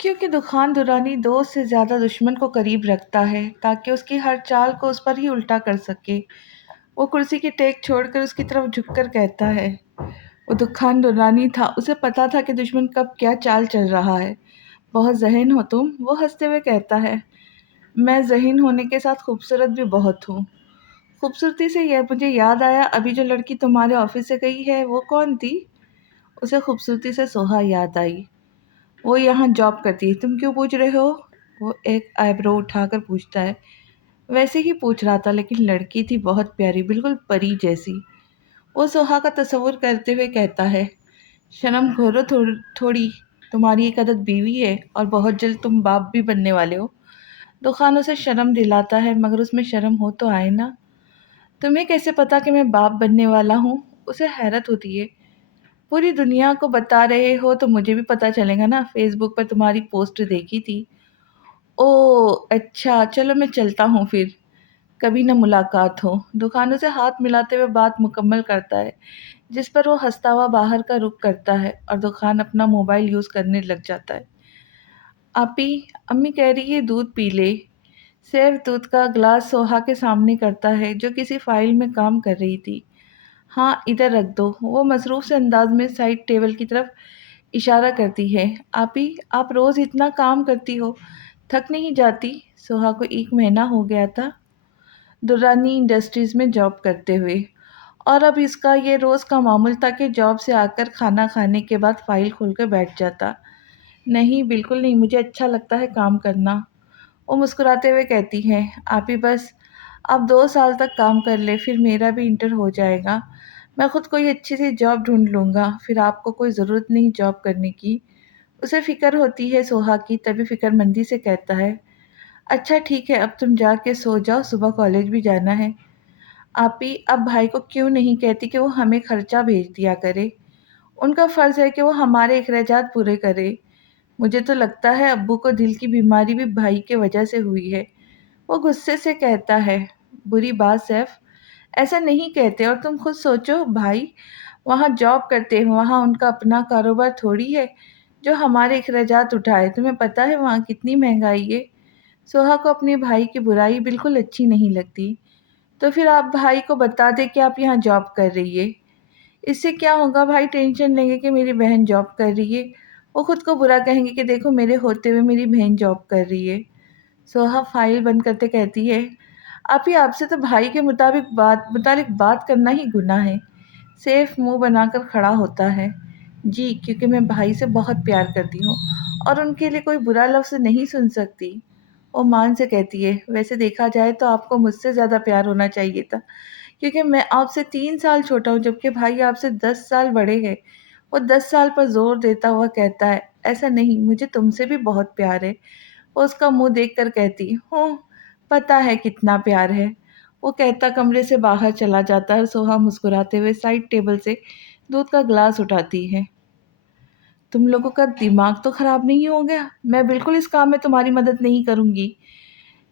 क्योंकि दुखान दुरानी दोस्त से ज़्यादा दुश्मन को करीब रखता है ताकि उसकी हर चाल को उस पर ही उल्टा कर सके। वो कुर्सी की टेक छोड़कर उसकी तरफ झुककर कहता है, वो दुखान दुरानी था, उसे पता था कि दुश्मन कब क्या चाल चल रहा है। बहुत ज़हीन हो तुम, वो हंसते हुए कहता है। मैं ज़हीन होने के साथ खूबसूरत भी बहुत हूँ। खूबसूरती से यह मुझे याद आया, अभी जो लड़की तुम्हारे ऑफिस से गई है वो कौन थी? उसे खूबसूरती से सोहा याद आई। वो यहाँ जॉब करती है, तुम क्यों पूछ रहे हो? वो एक आईब्रो उठाकर पूछता है। वैसे ही पूछ रहा था, लेकिन लड़की थी बहुत प्यारी, बिल्कुल परी जैसी। वो सोहा का तस्वुर करते हुए कहता है, शर्म खोरो थोड़ी, तुम्हारी एक अदद बीवी है और बहुत जल्द तुम बाप भी बनने वाले हो। दुखान उसे शर्म दिलाता है, मगर उसमें शर्म हो तो आए ना। तुम्हें कैसे पता कि मैं बाप बनने वाला हूँ? उसे हैरत होती है। पूरी दुनिया को बता रहे हो तो मुझे भी पता चलेगा ना, फेसबुक पर तुम्हारी पोस्ट देखी थी। ओह अच्छा, चलो मैं चलता हूँ फिर, कभी ना मुलाकात हो। दुकानों से हाथ मिलाते हुए बात मुकम्मल करता है, जिस पर वो हंसता हुआ बाहर का रुख करता है और दुकान अपना मोबाइल यूज़ करने लग जाता है। आपी, अम्मी कह रही है दूध पी ले। सैफ दूध का ग्लास सोहा के सामने करता है, जो किसी फाइल में काम कर रही थी। हाँ, इधर रख दो। वो मसरूफ़ से अंदाज में साइड टेबल की तरफ इशारा करती है। आपी, आप रोज़ इतना काम करती हो, थक नहीं जाती? सोहा को 1 महीना हो गया था दुरानी इंडस्ट्रीज़ में जॉब करते हुए, और अब इसका ये रोज़ का मामूल था कि जॉब से आकर खाना खाने के बाद फ़ाइल खोलकर बैठ जाता। नहीं, बिल्कुल नहीं, मुझे अच्छा लगता है काम करना। वो मुस्कुराते हुए कहती है, आप ही बस अब 2 साल तक काम कर ले, फिर मेरा भी इंटर हो जाएगा। मैं खुद कोई अच्छी सी जॉब ढूँढ लूँगा, फिर आपको कोई ज़रूरत नहीं जॉब करने की। उसे फ़िक्र होती है सोहा की, तभी फ़िक्रमंदी से कहता है, अच्छा ठीक है, अब तुम जाके सो जाओ, सुबह कॉलेज भी जाना है। आप ही अब भाई को क्यों नहीं कहती कि वो हमें खर्चा भेज दिया करे? उनका फ़र्ज़ है कि वो हमारे अखराजात पूरे करे। मुझे तो लगता है अब्बू को दिल की बीमारी भी भाई के वजह से हुई है। वो गुस्से से कहता है, बुरी बात सैफ, ऐसा नहीं कहते, और तुम खुद सोचो भाई वहाँ जॉब करते हैं, वहाँ उनका अपना कारोबार थोड़ी है जो हमारे अखराजात उठाए। तुम्हें पता है वहाँ कितनी महंगाई है। सोहा को अपने भाई की बुराई बिल्कुल अच्छी नहीं लगती। तो फिर आप भाई को बता दें कि आप यहाँ जॉब कर रही है। इससे क्या होगा, भाई टेंशन लेंगे कि मेरी बहन जॉब कर रही है। वो खुद को बुरा कहेंगे कि देखो मेरे होते हुए मेरी बहन जॉब कर रही है। सोहा फाइल बंद करते कहती है, आप ही आपसे तो भाई के मुताबिक बात करना ही गुनाह है। सैफ मुंह बनाकर खड़ा होता है। जी, क्योंकि मैं भाई से बहुत प्यार करती हूँ और उनके लिए कोई बुरा लफ्ज़ नहीं सुन सकती। वो मान से कहती है, वैसे देखा जाए तो आपको मुझसे ज़्यादा प्यार होना चाहिए था, क्योंकि मैं आपसे 3 साल छोटा हूँ, जबकि भाई आपसे 10 साल बड़े हैं। वो 10 साल पर ज़ोर देता हुआ कहता है, ऐसा नहीं, मुझे तुमसे भी बहुत प्यार है। वो उसका मुँह देखकर कहती, हूँ, पता है कितना प्यार है। वो कहता कमरे से बाहर चला जाता है और सोहा मुस्कुराते हुए साइड टेबल से दूध का ग्लास उठाती है। तुम लोगों का दिमाग तो खराब नहीं हो गया? मैं बिल्कुल इस काम में तुम्हारी मदद नहीं करूँगी।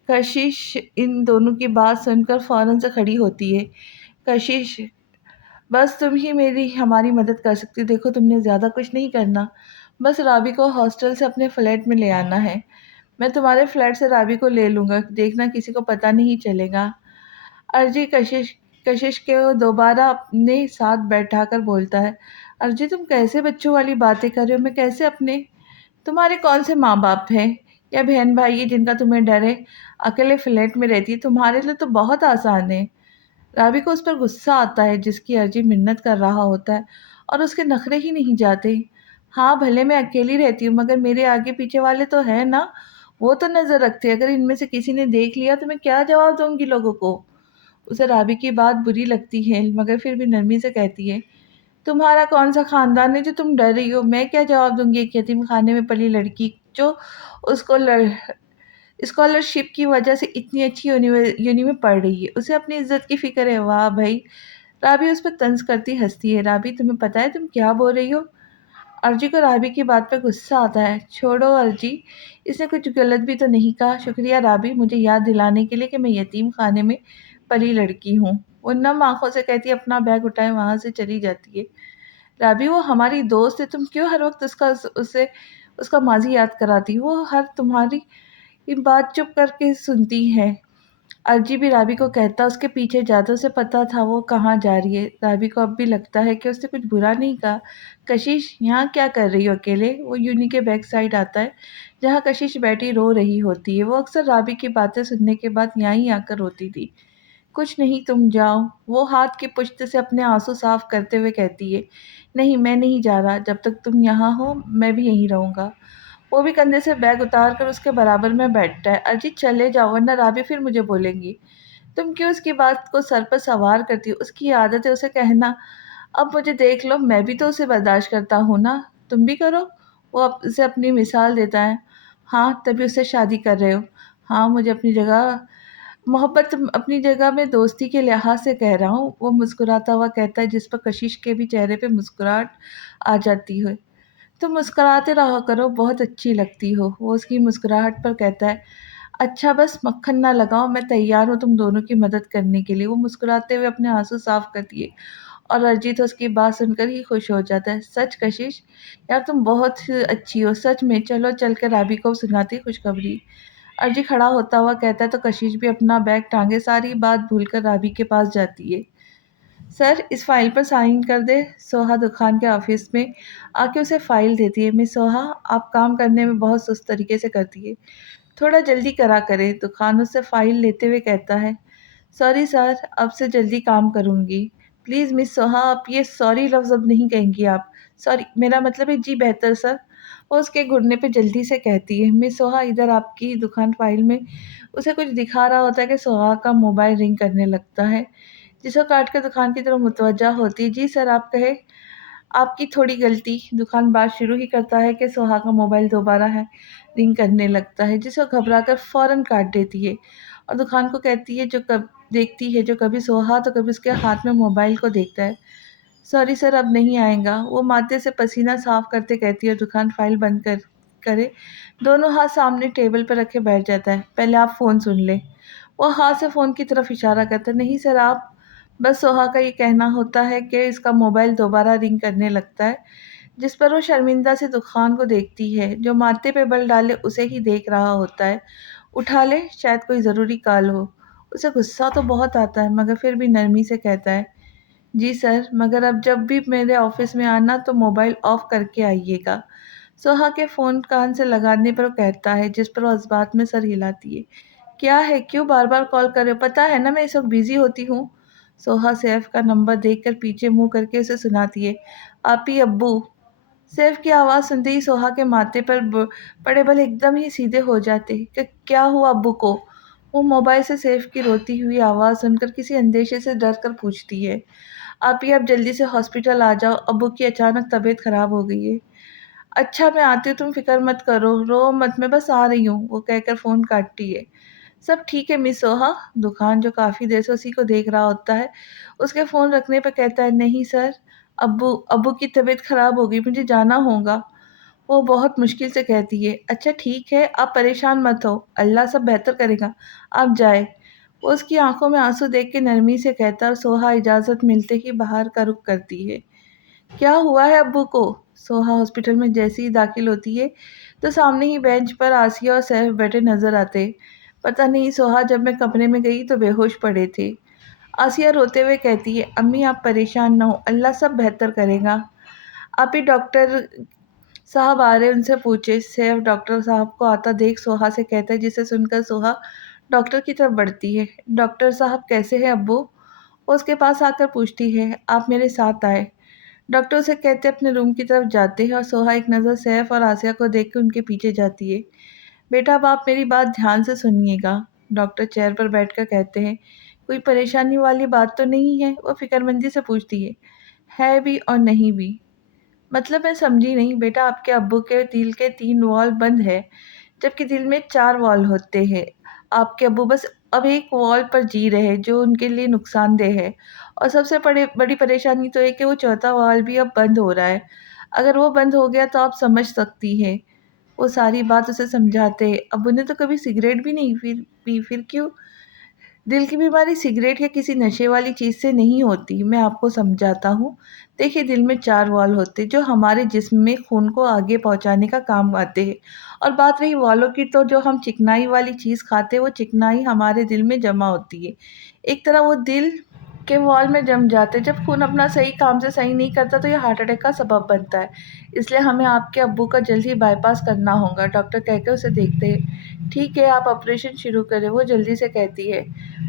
कशिश इन दोनों की बात सुनकर फ़ौरन से खड़ी होती है। कशिश, बस तुम ही मेरी हमारी मदद कर सकती हो। देखो तुमने ज़्यादा कुछ नहीं करना, बस राबी को हॉस्टल से अपने फ्लैट में ले आना है। मैं तुम्हारे फ्लैट से राबी को ले लूँगा, देखना किसी को पता नहीं चलेगा। अर्जी कशिश कशिश को दोबारा अपने साथ बैठाकर बोलता है, अर्जी तुम कैसे बच्चों वाली बातें कर रहे हो? मैं कैसे अपने? तुम्हारे कौन से माँ-बाप हैं या बहन-भाई है जिनका तुम्हें डर है? अकेले फ्लैट में रहती है, तुम्हारे लिए तो बहुत आसान है। राबी को उस पर गुस्सा आता है, जिसकी अर्जी मिन्नत कर रहा होता है और उसके नखरे ही नहीं जाते। हाँ, भले मैं अकेली रहती हूँ, मगर मेरे आगे-पीछे वाले तो हैं ना, वो तो नज़र रखते हैं। अगर इनमें से किसी ने देख लिया तो मैं क्या जवाब दूँगी लोगों को? उसे राबी की बात बुरी लगती है, मगर फिर भी नरमी से कहती है, तुम्हारा कौन-सा ख़ानदान है जो तुम डर रही हो? मैं क्या जवाब दूँगी एक यतीम खाने में पली लड़की जो उसको स्कॉलरशिप की वजह से इतनी अच्छी यूनी में पढ़ रही है। उसे अपनी इज़्ज़त की फ़िक्र है। वाह भई! राबी उस पर तंज़ करती हँसती है। राबी, तुम्हें पता है तुम क्या बोल रही हो? अर्जी को राबी की बात पे गुस्सा आता है। छोड़ो अर्जी, इसने कुछ गलत भी तो नहीं कहा। शुक्रिया राबी, मुझे याद दिलाने के लिए कि मैं यतीम खाने में पली लड़की हूँ। वो नम आँखों से कहती है, अपना बैग उठाए वहाँ से चली जाती है। राबी, वो हमारी दोस्त है, तुम क्यों हर वक़्त उसका उसे उसका माज़ी याद कराती हूँ। वो हर तुम्हारी ये बात चुप करके सुनती है। अर्जी भी राबी को कहता उसके पीछे जाता, उसे पता था वो कहाँ जा रही है। राबी को अब भी लगता है कि उसने कुछ बुरा नहीं कहा। कशिश, यहाँ क्या कर रही हो अकेले? वो यूनी के बैक साइड आता है, जहाँ कशिश बैठी रो रही होती है। वो अक्सर राबी की बातें सुनने के बाद यहाँ ही आकर रोती थी। कुछ नहीं, तुम जाओ। वो हाथ की पुश्त से अपने आंसू साफ करते हुए कहती है, नहीं मैं नहीं जा रहा, जब तक तुम यहाँ हो मैं भी यहीं रहूँगा। वो भी कंधे से बैग उतार कर उसके बराबर में बैठता है। अजीत चले जाओ वरना राबी फिर मुझे बोलेंगी। तुम क्यों उसकी बात को सर पर सवार करती हो? उसकी आदत है उसे कहना, अब मुझे देख लो, मैं भी तो उसे बर्दाश्त करता हूँ ना, तुम भी करो। वो उसे अपनी मिसाल देता है। हाँ, तभी उससे शादी कर रहे हो। हाँ, मुझे अपनी जगह मोहब्बत अपनी जगह में दोस्ती के लिहाज से कह रहा हूँ। वो मुस्कुराता हुआ कहता है, जिस पर कशिश के भी चेहरे पे मुस्कुराहट आ जाती है। तुम मुस्कुराते रहा करो, बहुत अच्छी लगती हो। वो उसकी मुस्कुराहट पर कहता है, अच्छा बस मक्खन ना लगाओ, मैं तैयार हूँ तुम दोनों की मदद करने के लिए। वो मुस्कुराते हुए अपने आंसू साफ करती है और अरिजीत उसकी बात सुनकर ही खुश हो जाता है। सच कशिश, यार तुम बहुत ही अच्छी हो सच में। चलो चल कर राबी को सुनाती खुशखबरी। अर्जी खड़ा होता हुआ कहता है तो कशिश भी अपना बैग टांगे सारी बात भूलकर राबी के पास जाती है। सर, इस फाइल पर साइन कर दे। सोहा दुकान के ऑफिस में आके उसे फाइल देती है। मिस सोहा, आप काम करने में बहुत सुस्त तरीके से करती है, थोड़ा जल्दी करा करें। दुकान उससे फाइल लेते हुए कहता है, सॉरी सर, अब से जल्दी काम करूँगी। प्लीज़ मिस सोहा, आप ये सॉरी लफ्ज़ अब नहीं कहेंगी आप। सॉरी, मेरा मतलब है जी बेहतर सर। वो उसके घुटने पे जल्दी से कहती है। मिस सोहा, इधर आपकी दुकान फाइल में। उसे कुछ दिखा रहा होता है कि सोहा का मोबाइल रिंग करने लगता है, जिसे काट कर दुकान की तरफ मुतवज्जा होती है। जी सर, आप कहे। आपकी थोड़ी गलती। दुकान बात शुरू ही करता है कि सोहा का मोबाइल दोबारा है रिंग करने लगता है, जिसे वो घबरा कर फ़ौरन काट देती है और दुकान को कहती है, जो कब देखती है जो कभी सोहा तो कभी उसके हाथ में मोबाइल को देखता है। सॉरी सर, अब नहीं आएगा। वो माथे से पसीना साफ करते कहती है, दुकान फाइल बंद कर करे दोनों हाथ सामने टेबल पर रखे बैठ जाता है। पहले आप फ़ोन सुन ले। वो हाथ से फ़ोन की तरफ इशारा करता है। नहीं सर, आप। बस सोहा का ये कहना होता है कि इसका मोबाइल दोबारा रिंग करने लगता है, जिस पर वो शर्मिंदा से दुकान को देखती है, जो माथे पे बल डाले उसे ही देख रहा होता है। उठा ले, शायद कोई ज़रूरी कॉल हो। उसे गुस्सा तो बहुत आता है मगर फिर भी नरमी से कहता है, जी सर, मगर अब जब भी मेरे ऑफिस में आना तो मोबाइल ऑफ करके आइएगा। सोहा के फ़ोन कान से लगाने पर वो कहता है, जिस पर वो इस बात में सर हिलाती है। क्या है, क्यों बार-बार कॉल कर रहे हो? पता है ना मैं इस वक़्त बिज़ी होती हूँ। सोहा सैफ का नंबर देखकर पीछे मुँह करके उसे सुनाती है, आपी अब्बू। सैफ की आवाज़ सुनते ही सोहा के माथे पर पड़े बाल एकदम ही सीधे हो जाते कि क्या हुआ अब्बू को? वो मोबाइल से सैफ की रोती हुई आवाज़ सुनकर किसी अंदेशे से डर कर पूछती है, आपी आप जल्दी से हॉस्पिटल आ जाओ, अब्बू की अचानक तबीयत ख़राब हो गई है। अच्छा मैं आती हूँ, तुम फ़िक्र मत करो, रो मत, मैं बस आ रही हूँ। वो कहकर फ़ोन काटती है। सब ठीक है मिस सोहा। दुकान जो काफ़ी देर से उसी को देख रहा होता है, उसके फ़ोन रखने पे कहता है, नहीं सर, अब्बू अब्बू की तबीयत ख़राब हो गई, मुझे जाना होगा। वो बहुत मुश्किल से कहती है, अच्छा ठीक है, आप परेशान मत हो, अल्लाह सब बेहतर करेगा, आप जाएँ। वो उसकी आँखों में आँसू देख के नरमी से कहता है और सोहा इजाज़त मिलते ही बाहर का रुख करती है। क्या हुआ है अब्बू को? सोहा हॉस्पिटल में जैसे ही दाखिल होती है, तो सामने ही बेंच पर आसिया और सैफ बैठे नज़र आते। पता नहीं सोहा, जब मैं कमरे में गई तो बेहोश पड़े थे। आसिया रोते हुए कहती है, अम्मी आप परेशान ना हो, अल्लाह सब बेहतर करेगा। आप ही डॉक्टर साहब आ रहे, उनसे पूछे। सैफ डॉक्टर साहब को आता देख सोहा से कहता है, जिसे सुनकर सोहा डॉक्टर की तरफ बढ़ती है। डॉक्टर साहब कैसे हैं अब्बू? वो उसके पास आकर पूछती है, आप मेरे साथ आए। डॉक्टर उसे कहते अपने रूम की तरफ जाते हैं और सोहा एक नज़र सैफ और आसिया को देख के उनके पीछे जाती है। बेटा अब आप मेरी बात ध्यान से सुनिएगा, डॉक्टर चेयर पर बैठकर कहते हैं। कोई परेशानी वाली बात तो नहीं है? वो फिक्रमंदी से पूछती है भी और नहीं भी। मतलब मैं समझी नहीं बेटा, आपके अब्बू के दिल के 3 वॉल्व बंद है, जबकि दिल में 4 वॉल्व होते हैं। आपके अब्बू बस अब एक वॉल्व पर जी रहे हैं, जो उनके लिए नुकसानदेह है। और सबसे बड़ी परेशानी तो ये कि वो चौथा वाल्व भी अब बंद हो रहा है। अगर वो बंद हो गया तो आप समझ सकती हैं। वो सारी बात उसे समझाते। अब्बू ने तो कभी सिगरेट भी नहीं फिर पी, फिर क्यों? दिल की बीमारी सिगरेट या किसी नशे वाली चीज़ से नहीं होती, मैं आपको समझाता हूँ। देखिए, दिल में 4 वाल्व होते हैं जो हमारे जिस्म में खून को आगे पहुँचाने का काम आते हैं। और बात रही वाल्वों की, तो जो हम चिकनाई वाली चीज़ खाते हैं वो चिकनाई हमारे दिल में जमा होती है। एक तरह वो दिल के वॉल में जम जाते हैं। जब खून अपना सही काम से सही नहीं करता तो ये हार्ट अटैक का सबब बनता है। इसलिए हमें आपके अब्बू का जल्द ही बाईपास करना होगा। डॉक्टर कहकर उसे देखते हैं। ठीक है, आप ऑपरेशन शुरू करें, वो जल्दी से कहती है।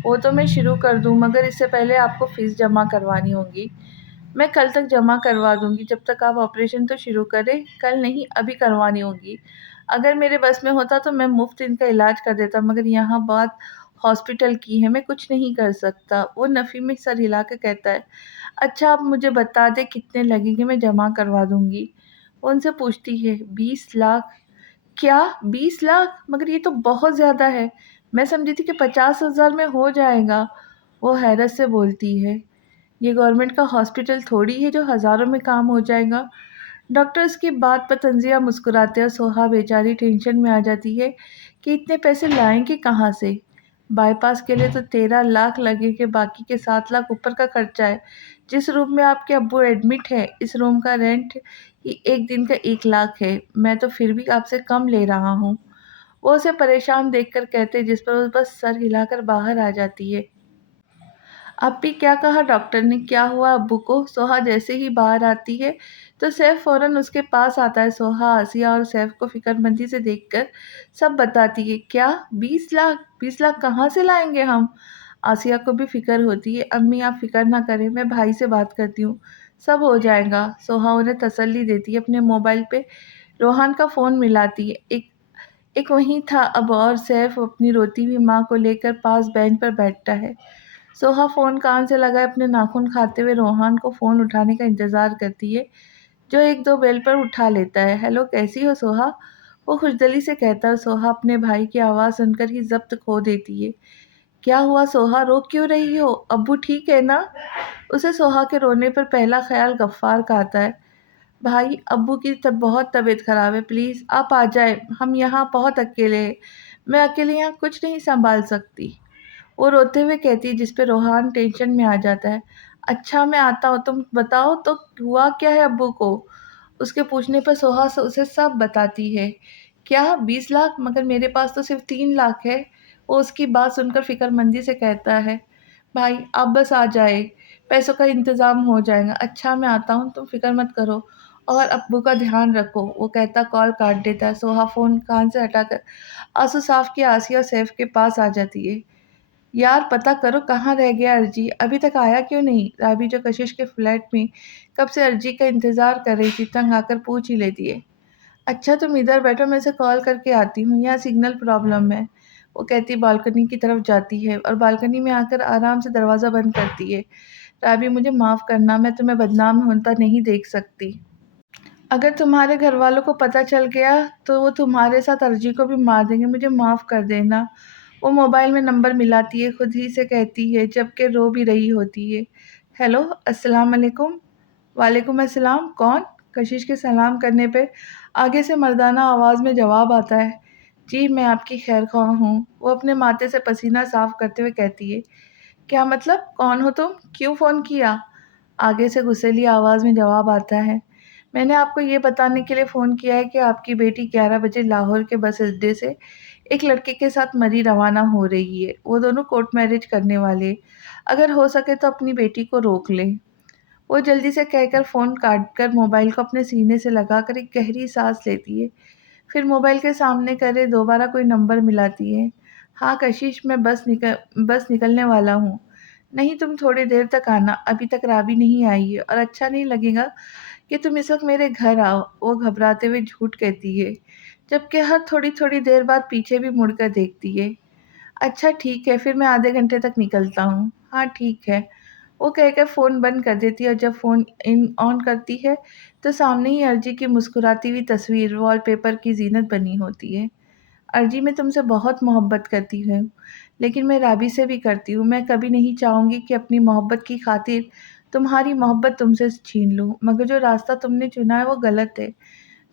वो तो मैं शुरू कर दूँ, मगर इससे पहले आपको फ़ीस जमा करवानी होगी। मैं कल तक जमा करवा दूँगी, जब तक आप ऑपरेशन तो शुरू करें। कल नहीं, अभी करवानी होगी। अगर मेरे बस में होता तो मैं मुफ़्त इनका इलाज कर देता, मगर यहाँ बात हॉस्पिटल की है, मैं कुछ नहीं कर सकता। वो नफ़ी में सर हिला के कहता है, अच्छा आप मुझे बता दें कितने लगेंगे, मैं जमा करवा दूँगी। वो उनसे पूछती है, 20 लाख? क्या 20 लाख? मगर ये तो बहुत ज़्यादा है। मैं समझी थी कि 50,000 में हो जाएगा। वो हैरत से बोलती है, ये गवर्नमेंट का हॉस्पिटल थोड़ी है जो हज़ारों में काम हो जाएगा। डॉक्टर्स की बात पर तंज़िया मुस्कुराते और सोहा बेचारी टेंशन में आ जाती है कि इतने पैसे लाएँगे कहाँ से? बाईपास के लिए तो 13 लाख लगेंगे, बाकी के 7 लाख ऊपर का खर्चा है। जिस रूम में आपके अब्बू एडमिट है, इस रूम का रेंट ही 1 दिन का 1 लाख है। मैं तो फिर भी आपसे कम ले रहा हूँ। वो उसे परेशान देखकर कहते, जिस पर वो बस सर हिलाकर बाहर आ जाती है। अब भी क्या कहा डॉक्टर ने? क्या हुआ अब्बू को? सोहा जैसे ही बाहर आती है तो सैफ फ़ौरन उसके पास आता है। सोहा आसिया और सैफ को फ़िक्रमंदी से देखकर सब बताती है। क्या 20 लाख? 20 लाख कहाँ से लाएँगे हम? आसिया को भी फ़िक्र होती है। अम्मी आप फ़िक्र ना करें, मैं भाई से बात करती हूँ, सब हो जाएगा। सोहा उन्हें तसल्ली देती है। अपने मोबाइल पे रोहान का फ़ोन मिलाती है। एक एक वहीं था अब, और सैफ अपनी रोती हुई माँ को लेकर पास बेंच पर बैठता है। सोहा फ़ोन कान से लगाए अपने नाखून खाते हुए रोहान को फ़ोन उठाने का इंतज़ार करती है, जो 1-2 बेल पर उठा लेता है। हेलो, कैसी हो सोहा? वो खुशदिली से कहता है। सोहा अपने भाई की आवाज़ सुनकर ही ज़ब्त खो देती है। क्या हुआ सोहा, रो क्यों रही हो? अब्बू ठीक है ना? उसे सोहा के रोने पर पहला ख़्याल गफ़्फ़ार का आता है। भाई, अब्बू की बहुत तबीयत ख़राब है, प्लीज़ आप आ जाएँ, हम यहाँ बहुत अकेले हैं। मैं अकेले यहाँ कुछ नहीं सँभाल सकती। वो रोते हुए कहती है, जिस पे रोहान टेंशन में आ जाता है। अच्छा मैं आता हूँ, तुम बताओ तो हुआ क्या है अब्बू को? उसके पूछने पर सोहा उसे सब बताती है। क्या 20 लाख? मगर मेरे पास तो सिर्फ़ 3 लाख है। वो उसकी बात सुनकर फ़िक्रमंदी से कहता है, भाई आप बस आ जाएँ, पैसों का इंतज़ाम हो जाएगा। अच्छा मैं आता हूँ, तुम फ़िक्र मत करो और अब्बू का ध्यान रखो। वो कहता कॉल काट देता है। सोहा फ़ोन कान से हटाकर आँसू साफ़ किए आसिया और सैफ के पास आ जाती है। यार पता करो कहाँ रह गया अर्जी, अभी तक आया क्यों नहीं? राबी जो कशिश के फ्लैट में कब से अर्जी का इंतज़ार कर रही थी, तंग आकर पूछ ही लेती है। अच्छा तुम इधर बैठो, मैं इसे कॉल करके आती हूँ, यहाँ सिग्नल प्रॉब्लम है। वो कहती बालकनी की तरफ जाती है और बालकनी में आकर आराम से दरवाज़ा बंद करती है। राबी मुझे माफ़ करना, मैं तुम्हें बदनाम होता नहीं देख सकती। अगर तुम्हारे घरवालों को पता चल गया तो वो तुम्हारे साथ अर्जी को भी मार देंगे, मुझे माफ़ कर देना। वो मोबाइल में नंबर मिलाती है, खुद ही से कहती है जबकि रो भी रही होती है। हेलो, अस्सलाम वालेकुम। वालेकुम अस्सलाम, कौन? कशिश के सलाम करने पे आगे से मर्दाना आवाज़ में जवाब आता है, जी मैं आपकी खैरख्वाह हूँ। वो अपने माथे से पसीना साफ़ करते हुए कहती है, क्या मतलब, कौन हो तुम? क्यों फ़ोन किया? आगे से गुस्सैली आवाज़ में जवाब आता है, मैंने आपको ये बताने के लिए फ़ोन किया है कि आपकी बेटी 11 बजे लाहौर के बस अड्डे से एक लड़के के साथ मरी रवाना हो रही है। वो दोनों कोर्ट मैरिज करने वाले हैं। अगर हो सके तो अपनी बेटी को रोक लें। वो जल्दी से कहकर फ़ोन काट कर मोबाइल को अपने सीने से लगाकर एक गहरी साँस लेती है। फिर मोबाइल के सामने करे दोबारा कोई नंबर मिलाती है। हाँ कशिश, मैं बस निकलने वाला हूँ। नहीं तुम थोड़ी देर तक आना, अभी तक राबी नहीं आई है और अच्छा नहीं लगेगा कि तुम इस वक़्त मेरे घर आओ। वो घबराते हुए झूठ कहती है, जबकि हर थोड़ी-थोड़ी देर बाद पीछे भी मुड़कर देखती है। अच्छा ठीक है, फिर मैं आधे घंटे तक निकलता हूँ। हाँ ठीक है। वो कहकर फ़ोन बंद कर देती है और जब फ़ोन इन ऑन करती है, तो सामने ही अर्जी की मुस्कुराती हुई तस्वीर वॉलपेपर की ज़ीनत बनी होती है। अर्जी मैं तुमसे बहुत मोहब्बत करती हूँ, लेकिन मैं राबी से भी करती हूँ। मैं कभी नहीं चाहूँगी कि अपनी मोहब्बत की खातिर तुम्हारी मोहब्बत तुमसे छीन लूँ, मगर जो रास्ता तुमने चुना है वो गलत है।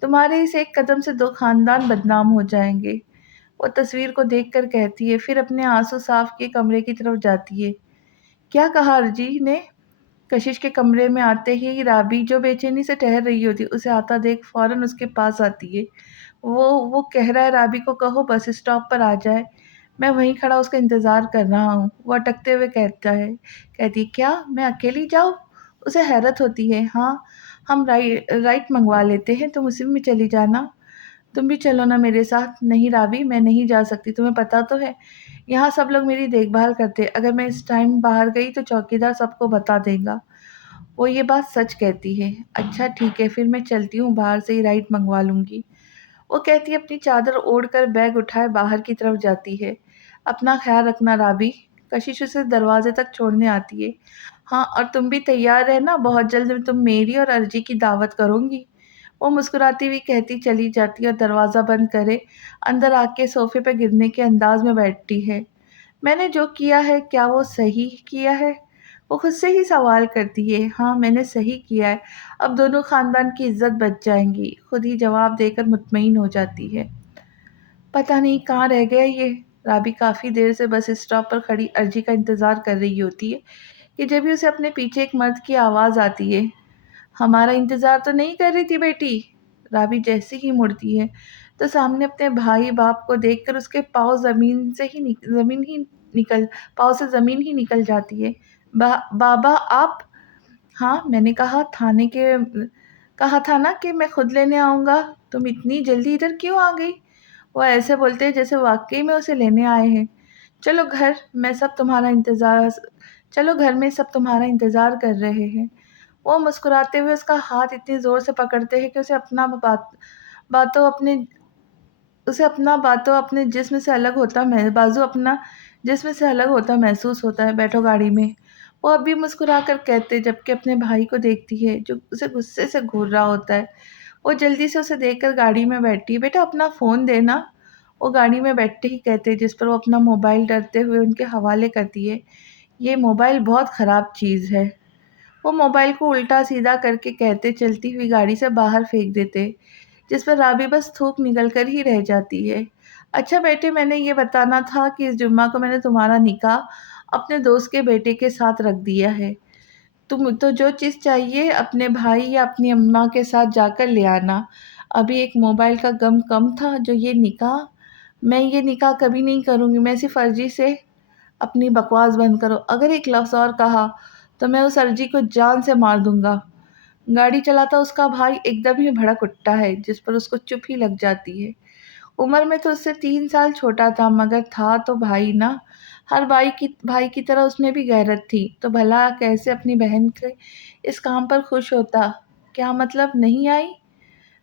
तुम्हारे इस एक कदम से 2 ख़ानदान बदनाम हो जाएँगे। वो तस्वीर को देखकर कहती है, फिर अपने आँसू साफ किए कमरे की तरफ जाती है। क्या कहा अर्जी ने? कशिश के कमरे में आते ही राबी जो बेचैनी से ठहर रही होती उसे आता देख फ़ौरन उसके पास आती है। वो कह रहा है राबी को कहो बस स्टॉप पर आ जाए। मैं वहीं खड़ा उसका इंतज़ार कर रहा हूँ। वो अटकते हुए कहती है क्या मैं अकेली जाऊँ? उसे हैरत होती है। हाँ, हम राइड मँगवा लेते हैं, तुम उसी में चली जाना। तुम भी चलो ना मेरे साथ। नहीं राबी, मैं नहीं जा सकती, तुम्हें पता तो है यहाँ सब लोग मेरी देखभाल करते हैं। अगर मैं इस टाइम बाहर गई तो चौकीदार सबको बता देगा। वो ये बात सच कहती है। अच्छा ठीक है, फिर मैं चलती हूँ, बाहर से ही राइड मँगवा लूँगी। वो कहती है अपनी चादर ओढ़कर बैग उठाए बाहर की तरफ जाती है। अपना ख़्याल रखना राबी। कशिश उसे दरवाज़े तक छोड़ने आती है। हाँ, और तुम भी तैयार रहना, बहुत जल्द तुम मेरी और अर्जी की दावत करूँगी। वो मुस्कुराती हुई कहती चली जाती है और दरवाज़ा बंद करे अंदर आके सोफ़े पे गिरने के अंदाज़ में बैठती है। मैंने जो किया है क्या वो सही किया है? वो खुद से ही सवाल करती है। हाँ, मैंने सही किया है। अब दोनों ख़ानदान की इज़्ज़त बच जाएँगी। खुद ही जवाब देकर मुतमईन हो जाती है। पता नहीं कहाँ रह गया ये? राबी काफ़ी देर से बस स्टॉप पर खड़ी अर्जी का इंतज़ार कर रही होती है कि जभी उसे अपने पीछे एक मर्द की आवाज़ आती है। हमारा इंतज़ार तो नहीं कर रही थी बेटी? राबी जैसे ही मुड़ती है, तो सामने अपने भाई-बाप को देखकर उसके ज़मीन ही निकल पाँव से ज़मीन ही निकल जाती है। बाबा आप? हाँ, मैंने कहा था ना कि मैं खुद लेने आऊँगा, तुम इतनी जल्दी इधर क्यों आ गई? वो ऐसे बोलते हैं जैसे वाक़ई में उसे लेने आए हैं। चलो घर, मैं सब तुम्हारा इंतज़ार चलो घर में सब तुम्हारा इंतज़ार कर रहे हैं। वो मुस्कुराते हुए उसका हाथ इतनी ज़ोर से पकड़ते हैं कि बातों अपने अपने जिस्म से अलग होता मैं बाज़ू अपना जिस्म से अलग होता महसूस होता है, बैठो गाड़ी में। वो अब भी मुस्कुराकर कहते जबकि अपने भाई को देखती है, जो उसे गुस्से से घूर रहा होता है। वो जल्दी से उसे देखकर गाड़ी में बैठी, बेटा अपना फ़ोन देना। वो गाड़ी में बैठते ही कहते जिस पर वो अपना मोबाइल डरते हुए उनके हवाले करती है, ये मोबाइल बहुत ख़राब चीज़ है। वो मोबाइल को उल्टा-सीधा करके कहते चलती हुई गाड़ी से बाहर फेंक देते, जिस पर राबी बस थूक निकल कर ही रह जाती है। अच्छा बेटे, मैंने ये बताना था कि इस जुम्मा को मैंने तुम्हारा निकाह अपने दोस्त के बेटे के साथ रख दिया है। तुम तो जो चीज़ चाहिए अपने भाई या अपनी अम्मा के साथ जाकर ले आना। अभी एक मोबाइल का गम कम था, जो मैं ये निकाह कभी नहीं करूँगी। मैं सिर्फ़ अर्ज़ी से अपनी बकवास बंद करो। अगर एक लफ्ज़ और कहा, तो मैं उस अर्जी को जान से मार दूँगा। गाड़ी चलाता उसका भाई एकदम ही भड़क उठता है, जिस पर उसको चुप ही लग जाती है। उम्र में तो उससे 3 साल छोटा था, मगर था तो भाई ना। हर भाई की तरह उसमें भी गैरत थी, तो भला कैसे अपनी बहन के इस काम पर खुश होता? क्या मतलब नहीं आई?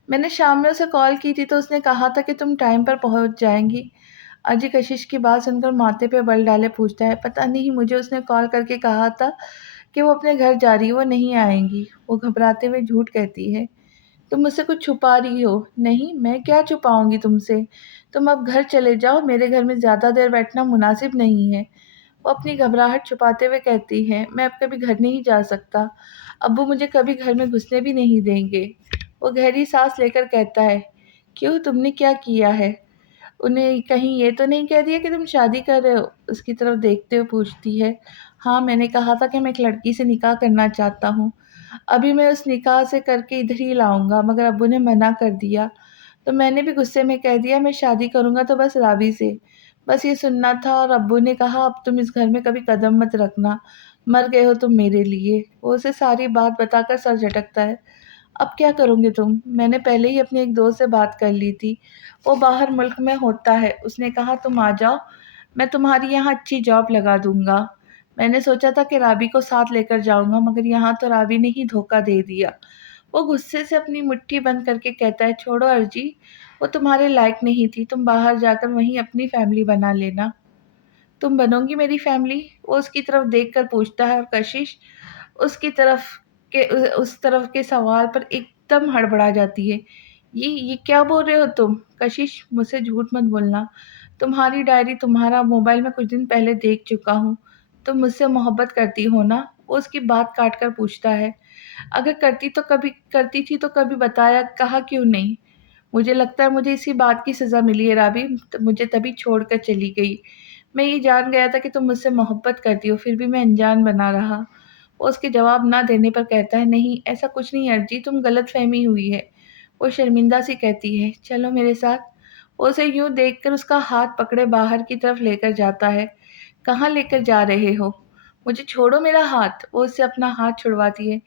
मैंने शाम में उसे कॉल की थी तो उसने कहा था कि तुम टाइम पर पहुँच जाएँगी। अजय कशिश की बात सुनकर माथे पे बल डाले पूछता है, पता नहीं मुझे उसने कॉल करके कहा था कि वो अपने घर जा रही है, वो नहीं आएँगी। वो घबराते हुए झूठ कहती है, तुम मुझसे कुछ छुपा रही हो। नहीं, मैं क्या छुपाऊँगी तुमसे? तुम अब घर चले जाओ, मेरे घर में ज़्यादा देर बैठना मुनासिब नहीं है। वो अपनी घबराहट छुपाते हुए कहती है, मैं अब कभी घर नहीं जा सकता। अब्बू मुझे कभी घर में घुसने भी नहीं देंगे। वो गहरी साँस लेकर कहता है, क्यों तुमने क्या किया है? उन्हें कहीं ये तो नहीं कह दिया कि तुम शादी कर रहे हो? उसकी तरफ देखते हुए पूछती है। हाँ, मैंने कहा था कि मैं एक लड़की से निकाह करना चाहता हूँ। अभी मैं उस निकाह से करके इधर ही लाऊँगा, मगर अब्बू ने मना कर दिया। तो मैंने भी गुस्से में कह दिया मैं शादी करूँगा तो बस रावी से। बस ये सुनना था और अब्बू ने कहा अब तुम इस घर में कभी कदम मत रखना, मर गए हो तुम मेरे लिए। वो उसे सारी बात बताकर सर झटकता है। अब क्या करोगे तुम? मैंने पहले ही अपने एक दोस्त से बात कर ली थी। वो बाहर मुल्क में होता है। उसने कहा तुम आ जाओ, मैं तुम्हारी यहाँ अच्छी जॉब लगा दूँगा। मैंने सोचा था कि राबी को साथ लेकर जाऊँगा, मगर यहाँ तो राबी ने ही धोखा दे दिया। वो गुस्से से अपनी मुट्ठी बंद करके कहता है, छोड़ो अर्जी, वो तुम्हारे लायक नहीं थी। तुम बाहर जाकर वहीं अपनी फैमिली बना लेना। तुम बनोगी मेरी फैमिली? वो उसकी तरफ देखकर पूछता है और कशिश उसकी तरफ उस तरफ के सवाल पर एकदम हड़बड़ा जाती है। ये क्या बोल रहे हो तुम? कशिश मुझसे झूठ मत बोलना। तुम्हारी डायरी, तुम्हारा मोबाइल मैं कुछ दिन पहले देख चुका हूँ। तुम मुझसे मोहब्बत करती हो ना? वो उसकी बात काट कर पूछता है। अगर करती थी तो कभी बताया कहा क्यों नहीं? मुझे लगता है मुझे इसी बात की सज़ा मिली है राबी, मुझे तभी छोड़कर चली गई। मैं ये जान गया था कि तुम मुझसे मोहब्बत करती हो, फिर भी मैं अनजान बना रहा। वो उसके जवाब ना देने पर कहता है, नहीं ऐसा कुछ नहीं अर्जी, तुम गलतफ़हमी हुई है। वो शर्मिंदा सी कहती है, चलो मेरे साथ। वो उसे यूँ देखकर उसका हाथ पकड़े बाहर की तरफ लेकर जाता है। कहाँ लेकर जा रहे हो? मुझे छोड़ो मेरा हाथ। वो उससे अपना हाथ छुड़वाती है,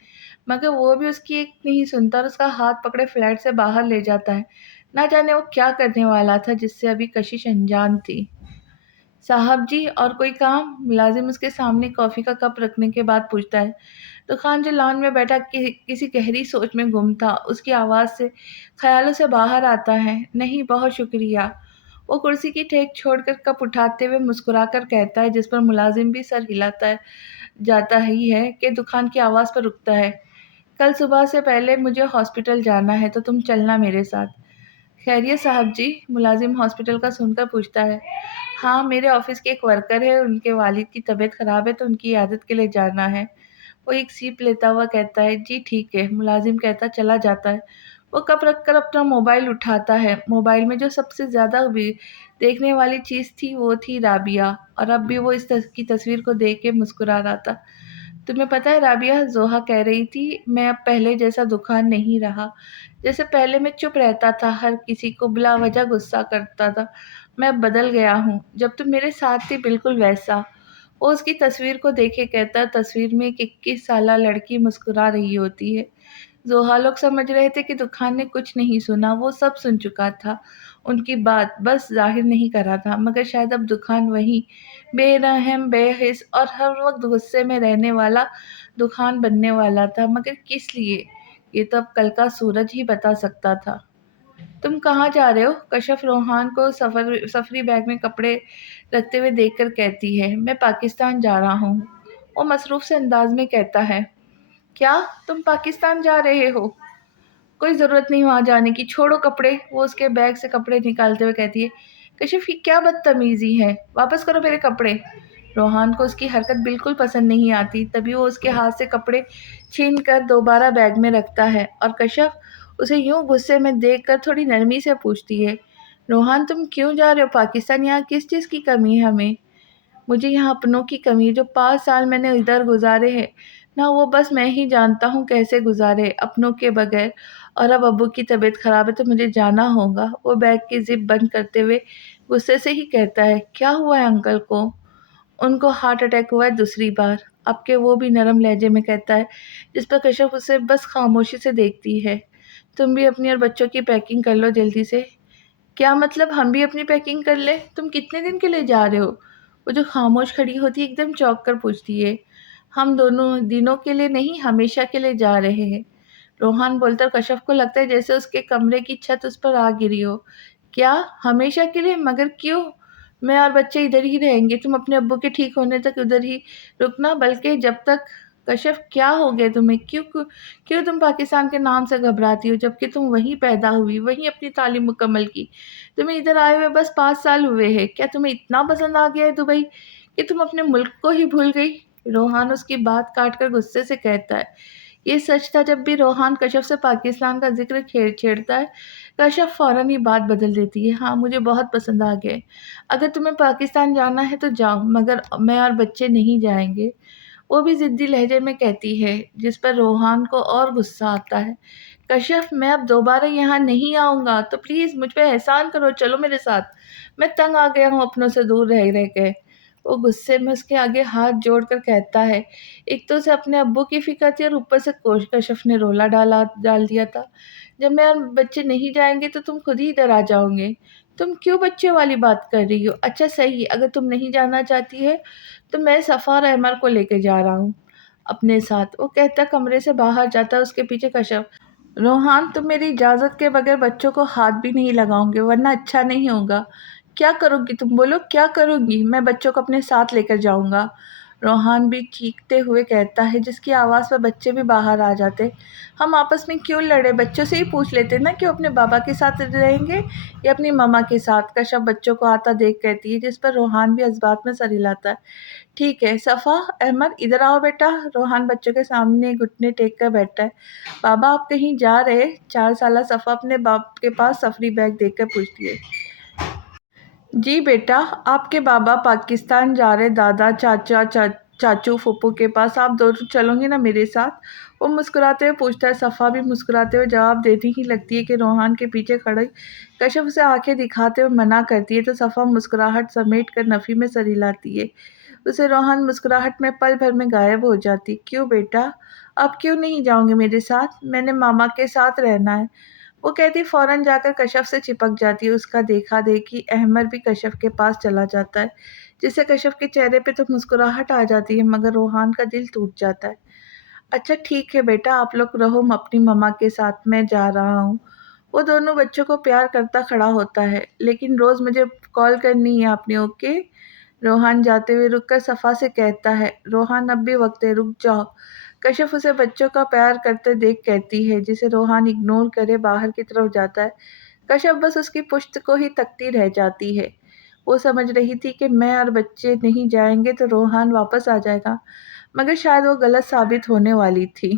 मगर वो भी उसकी एक नहीं सुनता और उसका हाथ पकड़े फ्लैट से बाहर ले जाता है। ना जाने वो क्या करने वाला था जिससे अभी कशिश अनजान थी। साहब जी, और कोई काम? मुलाजिम उसके सामने कॉफ़ी का कप रखने के बाद पूछता है। दुकान जो लॉन में बैठा किसी गहरी सोच में गुम था, उसकी आवाज़ से ख़यालों से बाहर आता है, नहीं बहुत शुक्रिया। वो कुर्सी की टेक छोड़कर कप उठाते हुए मुस्कुराकर कहता है, जिस पर मुलाजिम भी सर हिलाता है जाता ही है कि दुकान की आवाज़ पर रुकता है। कल सुबह से पहले मुझे हॉस्पिटल जाना है, तो तुम चलना मेरे साथ। खैरियत साहब जी? मुलाजिम हॉस्पिटल का सुनकर पूछता है। हाँ, मेरे ऑफिस के एक वर्कर है, उनके वालिद की तबीयत खराब है तो उनकी इयादत के लिए जाना है। वो एक सिप लेता हुआ कहता है, जी ठीक है। मुलाजिम कहता चला जाता है। वो कप रखकर अपना मोबाइल उठाता है। मोबाइल में जो सबसे ज़्यादा देखने वाली चीज़ थी वो थी राबिया, और अब भी वो इस की तस्वीर को देख के मुस्कुरा रहा था। तुम्हें पता है राबिया, ज़ोहा कह रही थी, मैं अब पहले जैसा दुखान नहीं रहा। जैसे पहले मैं चुप रहता था, हर किसी को बिला वजह गुस्सा करता था, मैं अब बदल गया हूँ। जब तुम मेरे साथ थी बिल्कुल वैसा। वो उसकी तस्वीर को देखे कहता, तस्वीर में एक 21 साला लड़की मुस्कुरा रही होती है। ज़ोहा लोग समझ रहे थे कि दुखान ने कुछ नहीं सुना, वो सब सुन चुका था। उनकी बात बस ज़ाहिर नहीं करा था, मगर शायद अब दुखान वही बेरहम, बेहिस और हर वक़्त गुस्से में रहने वाला दुखान बनने वाला था। मगर किस लिए? ये तो अब कल का सूरज ही बता सकता था। तुम कहाँ जा रहे हो? कशफ रोहान को सफरी बैग में कपड़े रखते हुए देखकर कहती है, मैं पाकिस्तान जा रहा हूँ। वो मसरूफ़ से अंदाज में कहता है, क्या? तुम पाकिस्तान जा रहे हो? कोई ज़रूरत नहीं वहाँ जाने की, छोड़ो कपड़े। वो उसके बैग से कपड़े निकालते हुए कहती है, कशिफ ये क्या बदतमीज़ी है, वापस करो मेरे कपड़े। रोहान को उसकी हरकत बिल्कुल पसंद नहीं आती, तभी वो उसके हाथ से कपड़े छीन कर दोबारा बैग में रखता है और कशिफ उसे यूं गुस्से में देखकर थोड़ी नरमी से पूछती है, रोहान तुम क्यों जा रहे हो पाकिस्तान? यहाँ किस चीज़ की कमी है हमें? मुझे यहाँ अपनों की कमी है, जो 5 साल मैंने इधर गुज़ारे हैं ना, वो बस मैं ही जानता हूँ कैसे गुज़ारे अपनों के बगैर। और अब अब्बू की तबीयत ख़राब है तो मुझे जाना होगा। वो बैग की ज़िप बंद करते हुए गुस्से से ही कहता है, क्या हुआ है अंकल को? उनको हार्ट अटैक हुआ है दूसरी बार। अब के वो भी नरम लहजे में कहता है, जिस पर कशिफ उसे बस खामोशी से देखती है। तुम भी अपनी और बच्चों की पैकिंग कर लो जल्दी से। क्या मतलब हम भी अपनी पैकिंग कर लें? तुम कितने दिन के लिए जा रहे हो? वो जो खामोश खड़ी होती है एकदम चौंक कर पूछती है। हम दोनों दिनों के लिए नहीं, हमेशा के लिए जा रहे हैं। रोहान बोलता कशफ को लगता है जैसे उसके कमरे की छत उस पर आ गिरी हो। क्या? हमेशा के लिए? मगर क्यों? मैं और बच्चे इधर ही रहेंगे, तुम अपने अब्बू के ठीक होने तक उधर ही रुकना, बल्कि जब तक। कशफ क्या हो गया तुम्हें? क्यों क्यों क्यों तुम पाकिस्तान के नाम से घबराती हो, जबकि तुम वहीं पैदा हुई, वहीं अपनी तालीम मुकम्मल की। तुम्हें इधर आए हुए बस 5 साल हुए हैं। क्या तुम्हें इतना पसंद आ गया है दुबई कि तुम अपने मुल्क को ही भूल गई? रोहान उसकी बात काट कर गुस्से से कहता है। ये सच था, जब भी रोहान कशफ से पाकिस्तान का ज़िक्र छेड़ता है, कशफ फ़ौरन ही बात बदल देती है। हाँ, मुझे बहुत पसंद आ गए। अगर तुम्हें पाकिस्तान जाना है तो जाओ, मगर मैं और बच्चे नहीं जाएँगे। वो भी ज़िद्दी लहजे में कहती है, जिस पर रोहान को और गुस्सा आता है। कशफ, मैं अब दोबारा यहाँ नहीं आऊँगा, तो प्लीज़ मुझ पे एहसान करो, चलो मेरे साथ। मैं तंग आ गया हूँ अपनों से दूर रह रह के। वो गुस्से में उसके आगे हाथ जोड़कर कहता है, एक तो उसे अपने अब्बू की फ़िक्र थी और ऊपर से कशफ ने रोला डाल दिया था। जब मैं और बच्चे नहीं जाएँगे तो तुम खुद ही इधर आ जाओगे। तुम क्यों बच्चे वाली बात कर रही हो? अच्छा सही, अगर तुम नहीं जाना चाहती है तो मैं सफ़ा और अहमर को लेके जा रहा हूँ अपने साथ। वो कहता कमरे से बाहर जाता, उसके पीछे कशफ। रोहान, तुम मेरी इजाज़त के बगैर बच्चों को हाथ भी नहीं लगाओगे, वरना अच्छा नहीं होगा। क्या करोगी तुम? बोलो क्या करोगी? मैं बच्चों को अपने साथ लेकर जाऊँगा। रोहान भी चीखते हुए कहता है, जिसकी आवाज़ पर बच्चे भी बाहर आ जाते। हम आपस में क्यों लड़े? बच्चों से ही पूछ लेते ना कि वो अपने बाबा के साथ रहेंगे या अपनी मम्मा के साथ। कश्यप बच्चों को आता देख कहती है, जिस पर रोहान भी जज्बात में सर हिलाता है। ठीक है सफ़ा, अहमद इधर आओ बेटा। रोहान बच्चों के सामने घुटने टेक कर बैठा है। बाबा आप कहीं जा रहे? 4 साला सफ़ा अपने बाप के पास सफरी बैग देखकर पूछती है। जी बेटा, आपके बाबा पाकिस्तान जा रहे दादा चाचा चाचू फूफू के पास, आप दोनों चलोगे ना मेरे साथ? वो मुस्कुराते हुए पूछता है। सफ़ा भी मुस्कुराते हुए जवाब देने ही लगती है कि रोहान के पीछे खड़े कश्यप उसे आंखें दिखाते हुए मना करती है, तो सफ़ा मुस्कुराहट समेट कर नफ़ी में सर हिलाती है। उसे रोहान मुस्कुराहट में पल भर में गायब हो जाती। क्यों बेटा, आप क्यों नहीं जाओगे मेरे साथ? मैंने मामा के साथ रहना है, वो कहती फ़ौरन जाकर कश्यप से चिपक जाती है। उसका देखा-देखी अहमद भी कश्यप के पास चला जाता है, जिससे कश्यप के चेहरे पे तो मुस्कुराहट आ जाती है, मगर रोहान का दिल टूट जाता है। अच्छा ठीक है बेटा, आप लोग रहो, मैं अपनी मम्मा के साथ मैं जा रहा हूँ। वो दोनों बच्चों को प्यार करता खड़ा होता है। लेकिन रोज़ मुझे कॉल करनी है आपने, ओके? रोहान जाते हुए रुककर सफ़ा से कहता है। रोहान अब भी वक्त है, रुक जाओ। कशिफ उसे बच्चों का प्यार करते देख कहती है, जिसे रोहान इग्नोर करे बाहर की तरफ जाता है। कशिफ बस उसकी पुश्त को ही तकती रह जाती है। वो समझ रही थी कि मैं और बच्चे नहीं जाएंगे तो रोहान वापस आ जाएगा, मगर शायद वो गलत साबित होने वाली थी।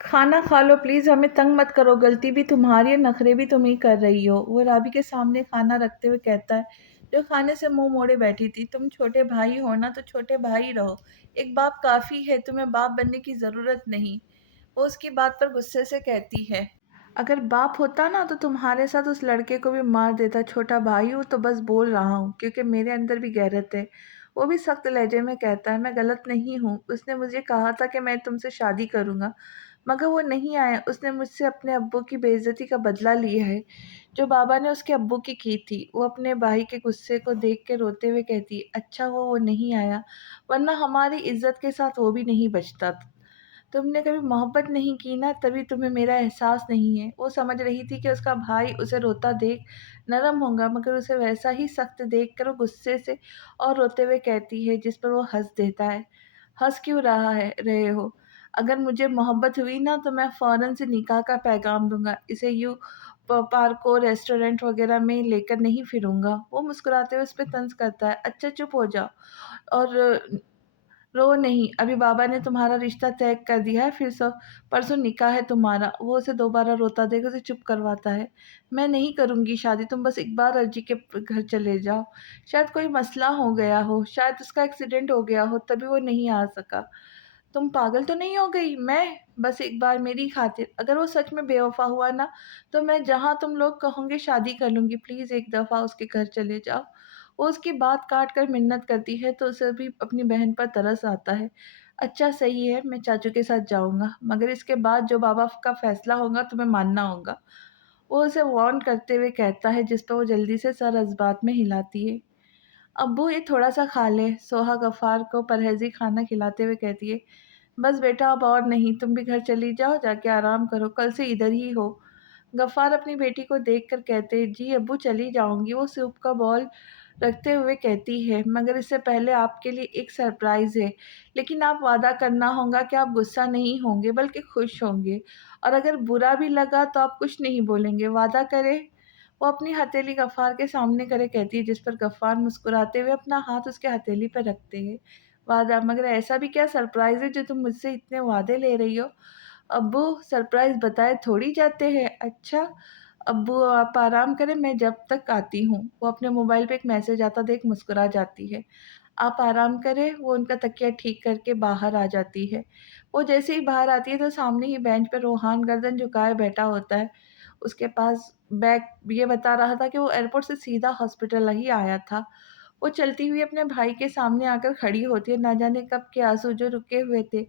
खाना खा लो प्लीज़, हमें तंग मत करो, गलती भी तुम्हारी है, नखरे भी तुम ही कर रही हो। वो राबी के सामने खाना रखते हुए कहता है, जो खाने से मुंह मोड़े बैठी थी। तुम छोटे भाई हो ना, तो छोटे भाई रहो। एक बाप काफ़ी है, तुम्हें बाप बनने की ज़रूरत नहीं। वो उसकी बात पर गुस्से से कहती है, अगर बाप होता ना तो तुम्हारे साथ उस लड़के को भी मार देता। छोटा भाई हूँ तो बस बोल रहा हूँ क्योंकि मेरे अंदर भी गैरत है। वो भी सख्त लहजे में कहता है, मैं गलत नहीं हूँ, उसने मुझे कहा था कि मैं तुमसे शादी करूँगा, मगर वो नहीं आया। उसने मुझसे अपने अब्बू की बेइज्जती का बदला लिया है, जो बाबा ने उसके अब्बू की थी। वो अपने भाई के गुस्से को देख के रोते हुए कहती, अच्छा वो नहीं आया, वरना हमारी इज्जत के साथ वो भी नहीं बचता। तुमने कभी मोहब्बत नहीं की ना, तभी तुम्हें मेरा एहसास नहीं है। वो समझ रही थी कि उसका भाई उसे रोता देख नरम होगा, मगर उसे वैसा ही सख्त देख कर वो गुस्से से और रोते हुए कहती है, जिस पर वो हंस देता है। हंस क्यों रहे हो? अगर मुझे मोहब्बत हुई ना तो मैं फ़ौरन से निकाह का पैगाम दूंगा, इसे यूँ पार्कों रेस्टोरेंट वगैरह में लेकर नहीं फिरूंगा। वो मुस्कुराते हुए उस पर तंज करता है, अच्छा चुप हो जाओ और रो नहीं, अभी बाबा ने तुम्हारा रिश्ता तय कर दिया है, फिर परसों निकाह है तुम्हारा। वो उसे दोबारा रोता देख उसे चुप करवाता है। मैं नहीं करूँगी शादी, तुम बस एक बार अर्जी के घर चले जाओ। शायद कोई मसला हो गया हो, शायद उसका एक्सीडेंट हो गया हो, तभी वो नहीं आ सका। तुम पागल तो नहीं हो गई? मैं बस एक बार मेरी खातिर, अगर वो सच में बेवफा हुआ ना, तो मैं जहाँ तुम लोग कहोगे शादी कर लूँगी। प्लीज़ एक दफ़ा उसके घर चले जाओ। वो उसकी बात काट कर मिन्नत करती है, तो उसे भी अपनी बहन पर तरस आता है। अच्छा सही है, मैं चाचू के साथ जाऊँगा, मगर इसके बाद जो बाबा का फ़ैसला होगा तुम्हें मानना होगा। वो उसे वार्न करते हुए कहता है, जिस पर वो जल्दी से सर जज़्बात में हिलाती है। अब्बू ये थोड़ा-सा खा ले। सोहा गफ़्फ़ार को परहेज़ी खाना खिलाते हुए कहती है, बस बेटा अब और नहीं, तुम भी घर चली जाओ, जाके आराम करो, कल से इधर ही हो। गफ़्फ़ार अपनी बेटी को देखकर कहते, जी अब्बू चली जाऊँगी। वो सूप का बाउल रखते हुए कहती है, मगर इससे पहले आपके लिए एक सरप्राइज़ है। लेकिन आप वादा करना होगा कि आप गुस्सा नहीं होंगे बल्कि खुश होंगे, और अगर बुरा भी लगा तो आप कुछ नहीं बोलेंगे, वादा करें? वो अपनी हथेली गफ़्फ़ार के सामने करे कहती है, जिस पर गफ़्फ़ार मुस्कुराते हुए अपना हाथ उसके हथेली पर रखते हैं। वादा? मगर ऐसा भी क्या सरप्राइज़ है जो तुम मुझसे इतने वादे ले रही हो? अब्बू सरप्राइज़ बताए थोड़ी जाते हैं। अच्छा, अब्बू आप आराम करें, मैं जब तक आती हूँ। वो अपने मोबाइल पे एक मैसेज आता देख मुस्कुरा जाती है। आप आराम करें, वो उनका तकिया ठीक करके बाहर आ जाती है। वो जैसे ही बाहर आती है तो सामने ही बेंच पे रोहान गर्दन झुकाए बैठा होता है। उसके पास बैग ये बता रहा था कि वो एयरपोर्ट से सीधा हॉस्पिटल ही आया था। वो चलती हुई अपने भाई के सामने आकर खड़ी होती है, ना जाने कब के आँसू जो रुके हुए थे,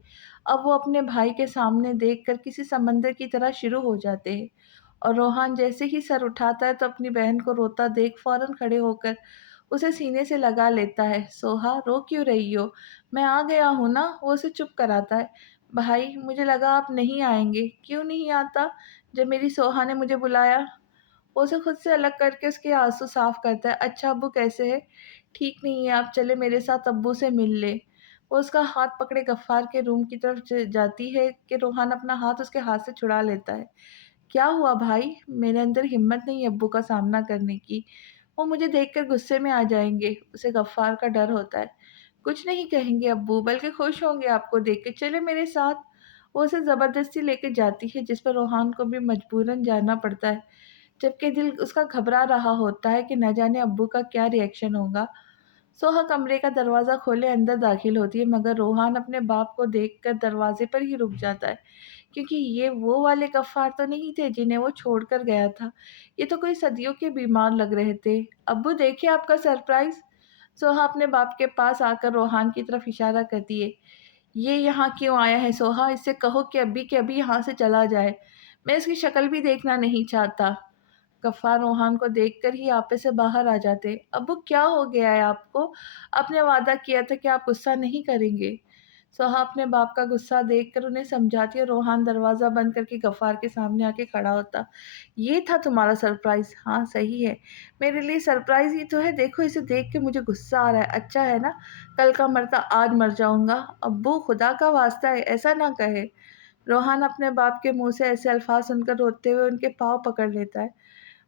अब वो अपने भाई के सामने देखकर किसी समंदर की तरह शुरू हो जाते हैं। और रोहान जैसे ही सर उठाता है तो अपनी बहन को रोता देख फ़ौरन खड़े होकर उसे सीने से लगा लेता है। सोहा रो क्यों रही हो? मैं आ गया हूँ ना, वो उसे चुप कराता है। भाई मुझे लगा आप नहीं आएँगे। क्यों नहीं आता? जब मेरी सोहा ने मुझे बुलाया। वो उसे खुद से अलग करके उसके आँसू साफ़ करता है। अच्छा अब्बू कैसे हैं? ठीक नहीं है, आप चले मेरे साथ अब्बू से मिल लें। वो उसका हाथ पकड़े गफ़्फ़ार के रूम की तरफ जाती है कि रोहान अपना हाथ उसके हाथ से छुड़ा लेता है। क्या हुआ भाई? मेरे अंदर हिम्मत नहीं है अब्बू का सामना करने की। वो मुझे देखकर गुस्से में आ जाएँगे, उसे गफ़्फ़ार का डर होता है। कुछ नहीं कहेंगे अब्बू, बल्कि खुश होंगे आपको देख के, चलें मेरे साथ। वो उसे ज़बरदस्ती लेके जाती है, जिस पर रोहान को भी मजबूरन जाना पड़ता है, जबकि दिल उसका घबरा रहा होता है कि न जाने अब्बू का क्या रिएक्शन होगा। सोहा कमरे का दरवाज़ा खोले अंदर दाखिल होती है, मगर रोहान अपने बाप को देखकर दरवाज़े पर ही रुक जाता है, क्योंकि ये वो वाले गफ्फार तो नहीं थे जिन्हें वो छोड़कर गया था। ये तो कोई सदियों के बीमार लग रहे थे। अब्बू देखिए आपका सरप्राइज़। सोहा अपने बाप के पास आकर रोहान की तरफ इशारा करती है। ये यहाँ क्यों आया है सोहा? इससे कहो कि अभी के अभी यहाँ से चला जाए। मैं इसकी शक्ल भी देखना नहीं चाहता। गफ़्फ़ार रोहान को देखकर ही आपे से बाहर आ जाते। अब्बू क्या हो गया है आपको? आपने वादा किया था कि आप गुस्सा नहीं करेंगे। सोहा अपने बाप का गुस्सा देखकर उन्हें समझाती और रोहान दरवाज़ा बंद करके गफ़्फ़ार के सामने आके खड़ा होता। ये था तुम्हारा सरप्राइज़? हाँ, सही है। मेरे लिए सरप्राइज़ ही तो है। देखो इसे देख के मुझे गुस्सा आ रहा है। अच्छा है ना? कल का मरता आज मर जाऊँगा। अब्बू खुदा का वास्ता है, ऐसा ना कहे। रोहान अपने बाप के मुँह से ऐसे अल्फ़ाज़ सुनकर रोते हुए उनके पाँव पकड़ लेता है।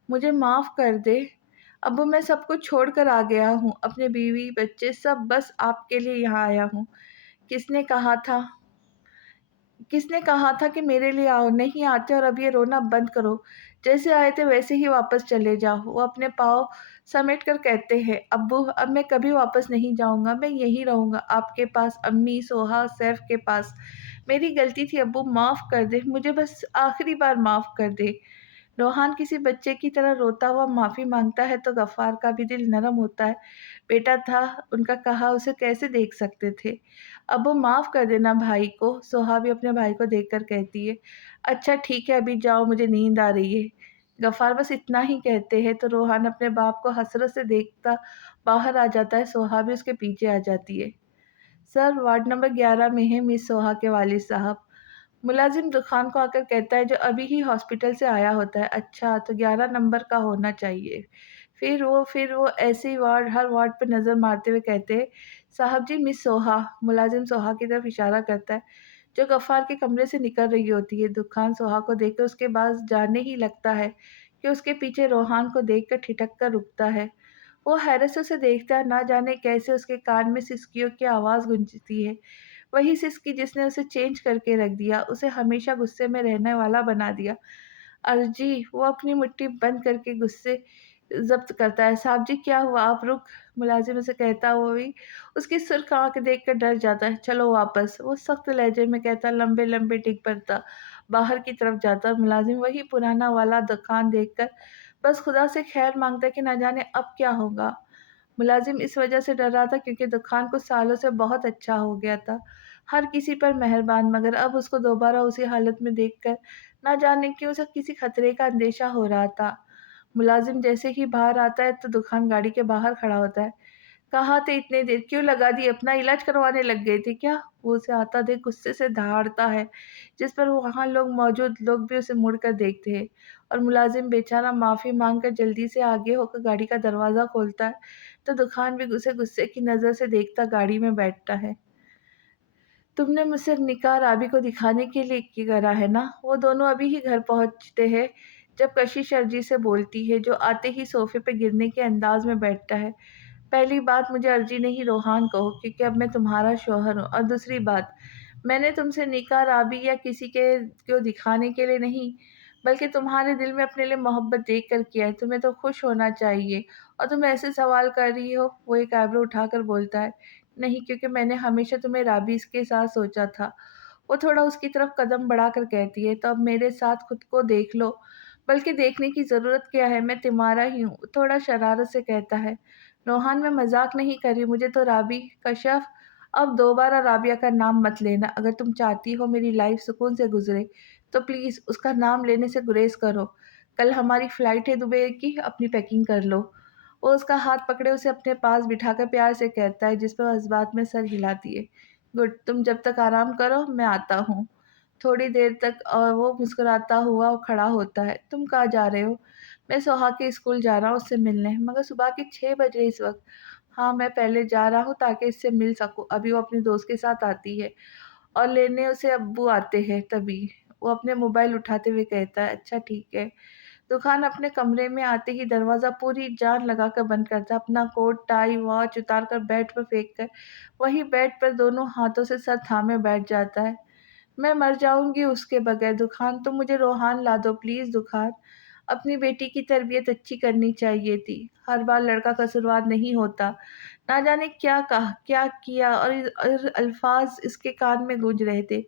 मुझे माफ़ कर दे। अब्बू मैं सब कुछ छोड़ कर आ गया हूँ, अपने बीवी, बच्चे सब बस आपके लिए यहाँ आया हूँ। किसने कहा था किसने कहा था कि मेरे लिए आओ? नहीं आते और अब ये रोना बंद करो। जैसे आए थे वैसे ही वापस चले जाओ। वो अपने पाँव समेट कर कहते हैं, अब्बू अब मैं कभी वापस नहीं जाऊँगा, मैं यहीं रहूँगा आपके पास, अम्मी, सोहा, सैफ के पास। मेरी गलती थी अब्बू माफ़ कर दे, मुझे बस आखिरी बार माफ़ कर दे। रोहान किसी बच्चे की तरह रोता हुआ माफ़ी माँगता है तो गफ़्फ़ार का भी दिल नरम होता है। बेटा था, उनका कहा उसे कैसे देख सकते थे। अब वो माफ़ कर देना भाई को, सोहा भी अपने भाई को देखकर कहती है। अच्छा ठीक है अभी जाओ मुझे नींद आ रही है। गफ़्फ़ार बस इतना ही कहते हैं तो रोहान अपने बाप को हसरत से देखता बाहर आ जाता है, सोहा भी उसके पीछे आ जाती है। सर वार्ड नंबर 11 में है मिस सोहा के वालिद साहब। मुलाज़िम दुकान को आकर कहता है जो अभी ही हॉस्पिटल से आया होता है। अच्छा तो 11 नंबर का होना चाहिए। फिर वो ऐसे ही हर वार्ड पे नज़र मारते हुए कहते हैं, साहब जी मिस सोहा। मुलाज़िम सोहा की तरफ इशारा करता है, जो गफ़्फ़ार के कमरे से निकल रही होती है। दुखान सोहा को देखकर उसके पास जाने ही लगता है कि उसके पीछे रोहान को देखकर ठिठक कर रुकता है। वो हैरत से उसे देखता है, ना जाने कैसे उसके कान में सिसकियों की आवाज़ गूंजती है। वही सिसकी जिसने उसे चेंज करके रख दिया, उसे हमेशा गुस्से में रहने वाला बना दिया। अर्जी वो अपनी मुट्ठी बंद करके गुस्से ज़ब्त करता है। साहब जी क्या हुआ? आप रुक मुलाज़िम उसे कहता हुआ भी उसकी सुर्ख़ आँख देखकर डर जाता है। चलो वापस। वो सख्त लहजे में कहता लंबे-लंबे डिग पड़ता, बाहर की तरफ जाता। मुलाज़िम वही पुराना वाला दुकान देखकर बस खुदा से ख़ैर माँगता है कि न जाने अब क्या होगा। मुलाज़िम इस वजह से डर रहा था क्योंकि दुकान कुछ सालों से बहुत अच्छा हो गया था। हर किसी पर मेहरबान, मगर अब उसको दोबारा उसी हालत में देखकर ना जाने क्यों उसे किसी खतरे का अंदेशा हो रहा था। मुलाज़िम जैसे ही बाहर आता है तो दुकान गाड़ी के बाहर खड़ा होता है। कहाँ थे इतनी देर? क्यों लगा दी? अपना इलाज करवाने लग गए थे क्या? वो उसे आता देख गुस्से से दहाड़ता है, जिस पर वहाँ लोग मौजूद लोग भी उसे मुड़कर देखते हैं और मुलाज़िम बेचारा माफ़ी माँगकर जल्दी से आगे होकर गाड़ी का दरवाज़ा खोलता है, तो दुकान भी उसे गुस्से की नज़र से देखता गाड़ी में बैठता है। तुमने मुझसे निकाह राबी को दिखाने के लिए करा है ना? वो दोनों अभी ही घर पहुँचते हैं, जब कशिश अर्जी से बोलती है, जो आते ही सोफ़े पे गिरने के अंदाज़ में बैठता है। पहली बात मुझे अर्जी नहीं रोहान कहो क्योंकि अब मैं तुम्हारा शौहर हूँ और दूसरी बात मैंने तुमसे निकाह राबी या किसी के को दिखाने के लिए नहीं, बल्कि तुम्हारे दिल में अपने लिए मोहब्बत देख कर किया है। तुम्हें तो खुश होना चाहिए और तुम ऐसे सवाल कर रही हो। वो एक आईब्रो उठाकर बोलता है, नहीं क्योंकि मैंने हमेशा तुम्हें राबी के साथ सोचा था। वो थोड़ा उसकी तरफ कदम बढ़ाकर कहती है, तो अब मेरे साथ खुद को देख लो। बल्कि देखने की ज़रूरत क्या है, मैं तुम्हारा ही हूँ। थोड़ा शरारत से कहता है। रोहान मैं मज़ाक नहीं कर रही, मुझे तो राबी कशफ अब दोबारा राबिया का नाम मत लेना। अगर तुम चाहती हो मेरी लाइफ़ सुकून से गुज़रे, तो प्लीज़ उसका नाम लेने से गुरेज़ करो। कल हमारी फ़्लाइट है दुबई की, अपनी पैकिंग कर लो। वो उसका हाथ पकड़े उसे अपने पास बिठाकर प्यार से कहता है, जिस पर वह इस बात में सर हिलाती है। गुड, तुम जब तक आराम करो, मैं आता हूँ। थोड़ी देर तक और वो मुस्कुराता हुआ खड़ा होता है। तुम कहाँ जा रहे हो? मैं सोहा के स्कूल जा रहा हूँ उससे मिलने, मगर सुबह के 6 बज रहे इस वक़्त। हाँ, मैं पहले जा रहा हूँ ताकि इससे मिल सकूँ। अभी वो अपने दोस्त के साथ आती है और लेने उसे अब्बू आते हैं तभी। वो अपने मोबाइल उठाते हुए कहता है, अच्छा ठीक है। दुकान अपने कमरे में आते ही दरवाज़ा पूरी जान लगाकर बंद करता है। अपना कोट, टाई, वॉच उतार कर बेड पर फेंक कर वही बेड पर दोनों हाथों से सर थामे बैठ जाता है। मैं मर जाऊँगी उसके बगैर। दुखान, तुम मुझे रोहान ला दो प्लीज़ दुखान। अपनी बेटी की तरबियत अच्छी करनी चाहिए थी। हर बार लड़का कसूरवार नहीं होता। ना जाने क्या कहा, क्या किया और अल्फ़ाज़ इसके कान में गूंज रहे थे।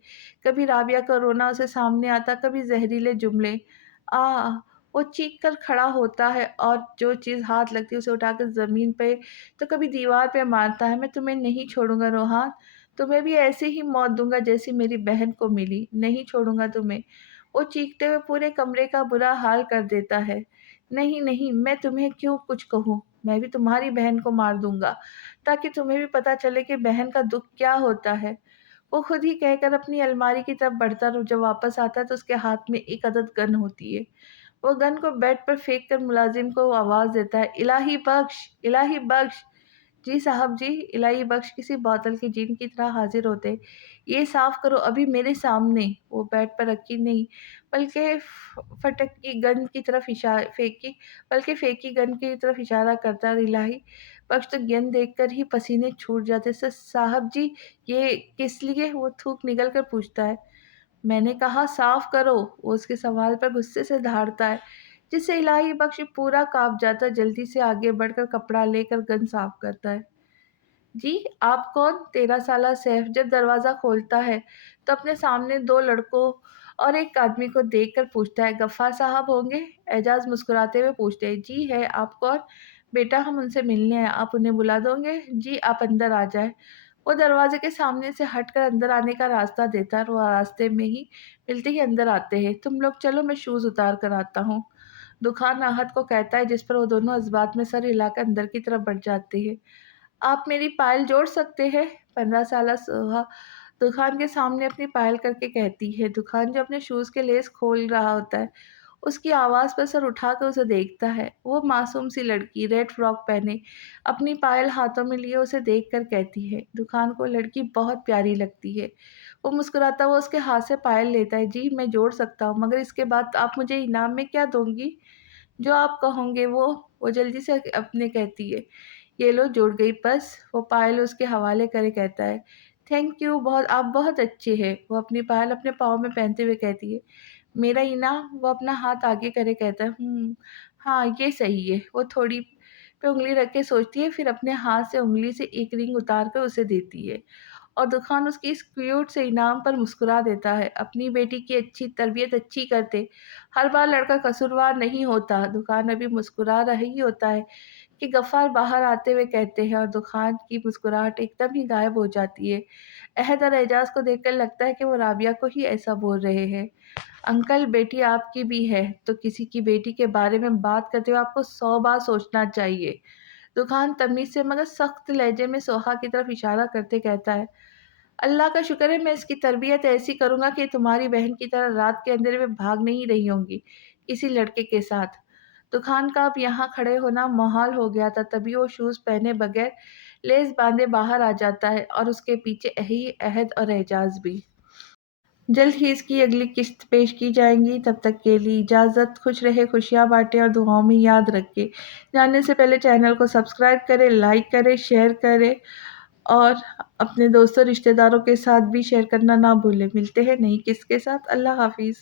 कभी राबिया का रोना उसे सामने आता, कभी ज़हरीले जुमले। आह! वो चीख कर खड़ा होता है और जो चीज़ हाथ लगती है उसे उठाकर ज़मीन पे तो कभी दीवार पे मारता है। मैं तुम्हें नहीं छोड़ूँगा रोहान। तुम्हें भी ऐसे ही मौत दूँगा जैसी मेरी बहन को मिली। नहीं छोड़ूँगा तुम्हें। वो चीखते हुए पूरे कमरे का बुरा हाल कर देता है। नहीं, नहीं, मैं तुम्हें क्यों कुछ कहूँ? मैं भी तुम्हारी बहन को मार दूँगा, ताकि तुम्हें भी पता चले कि बहन का दुःख क्या होता है। वो खुद ही कहकर अपनी अलमारी की तरफ बढ़ता और जब वापस आता है तो उसके हाथ में एक अदद गन होती है। वो गन को बेड पर फेंक कर मुलाजिम को आवाज़ देता है, इलाही बख्श! इलाही बख्श! जी साहब जी, इलाही बख्श किसी बोतल के जिन की तरह हाज़िर होते। ये साफ़ करो अभी मेरे सामने। वो बेड पर रखी नहीं, बल्कि फटकी गन की तरफ फेंकी गन की तरफ इशारा करता और इलाही बख्श तो गन देखकर ही पसीने छूट जाते। साहब जी, ये किस लिए? वो थूक निगल कर पूछता है। मैंने कहा साफ़ करो। वो उसके सवाल पर गुस्से से दहाड़ता है, जिससे इलाही बख्श पूरा काँप जाता है। जल्दी से आगे बढ़कर कपड़ा लेकर गन साफ़ करता है। जी, आप कौन? 13 साला सैफ जब दरवाज़ा खोलता है, तो अपने सामने 2 लड़कों और एक आदमी को देखकर पूछता है, गफ़्फ़ार साहब होंगे? एजाज़ मुस्कुराते हुए पूछते हैं, जी है, आप कौन? बेटा हम उनसे मिलने आए, आप उन्हें बुला दोगे? जी, आप अंदर आ जाएँ। वो दरवाज़े के सामने से हटकर अंदर आने का रास्ता देता है और वो रास्ते में ही मिलते ही अंदर आते हैं। तुम लोग चलो मैं शूज़ उतार कर आता हूँ। दुखान राहत को कहता है जिस पर वो दोनों इस्बात में सर हिलाकर अंदर की तरफ बढ़ जाते हैं। आप मेरी पायल जोड़ सकते हैं? 15 साला सोहा दुकान के सामने अपनी पायल करके कहती है। दुकान जो अपने शूज़ के लेस खोल रहा होता है, उसकी आवाज़ पर सर उठाकर उसे देखता है। वो मासूम सी लड़की रेड फ्रॉक पहने, अपनी पायल हाथों में लिए उसे देखकर कहती है, दुकान को लड़की बहुत प्यारी लगती है। वो मुस्कुराता हुआ उसके हाथ से पायल लेता है। जी, मैं जोड़ सकता हूँ, मगर इसके बाद आप मुझे इनाम में क्या दोगी? जो आप कहोगे वो जल्दी से अपने कहती है। ये लो जुड़ गई बस। वो पायल उसके हवाले करे कहता है, थैंक यू बहुत आप बहुत अच्छे हैं। वो अपनी पायल अपने पाँव में पहनते हुए कहती है, मेरा इनाम? वो अपना हाथ आगे करे कहता है, हाँ, ये सही है। वो थोड़ी पे उँगली रख के सोचती है, फिर अपने हाथ से उँगली से एक रिंग उतार कर उसे देती है। और दुखान उसकी इस क्यूट से इनाम पर मुस्कुरा देता है। अपनी बेटी की अच्छी तरबियत अच्छी करते, हर बार लड़का कसूरवार नहीं होता। दुकान अभी मुस्कुरा रहा ही होता है कि गफ़्फ़ार बाहर आते हुए कहते हैं और दुखान की मुस्कुराहट एकदम ही गायब हो जाती है। अहद और एजाज़ को देखकर लगता है कि वो राबिया को ही ऐसा बोल रहे हैं। अंकल, बेटी आपकी भी है, तो किसी की बेटी के बारे में बात करते हुए आपको 100 बार सोचना चाहिए। दुकान तमीज़ से मगर सख्त लहजे में सोहा की तरफ इशारा करते कहता है, अल्लाह का शुक्र है मैं इसकी तरबियत ऐसी करूँगा कि तुम्हारी बहन की तरह रात के अंधेरे में भाग नहीं रही होंगी किसी लड़के के साथ। दुकान का अब यहाँ खड़े होना मुहाल हो गया था, तभी वो शूज़ पहने बगैर लेस बाँधे बाहर आ जाता है और उसके पीछे यही अहद और एजाज़ भी। जल्द ही इसकी अगली किस्त पेश की जाएँगी, तब तक के लिए इजाज़त। खुश रहें, खुशियाँ बाँटें और दुआओं में याद रखें। जानने से पहले चैनल को सब्सक्राइब करें, लाइक करें, शेयर करें और अपने दोस्तों रिश्तेदारों के साथ भी शेयर करना ना भूलें। मिलते हैं नई किस्त के साथ। अल्लाह हाफ़िज़।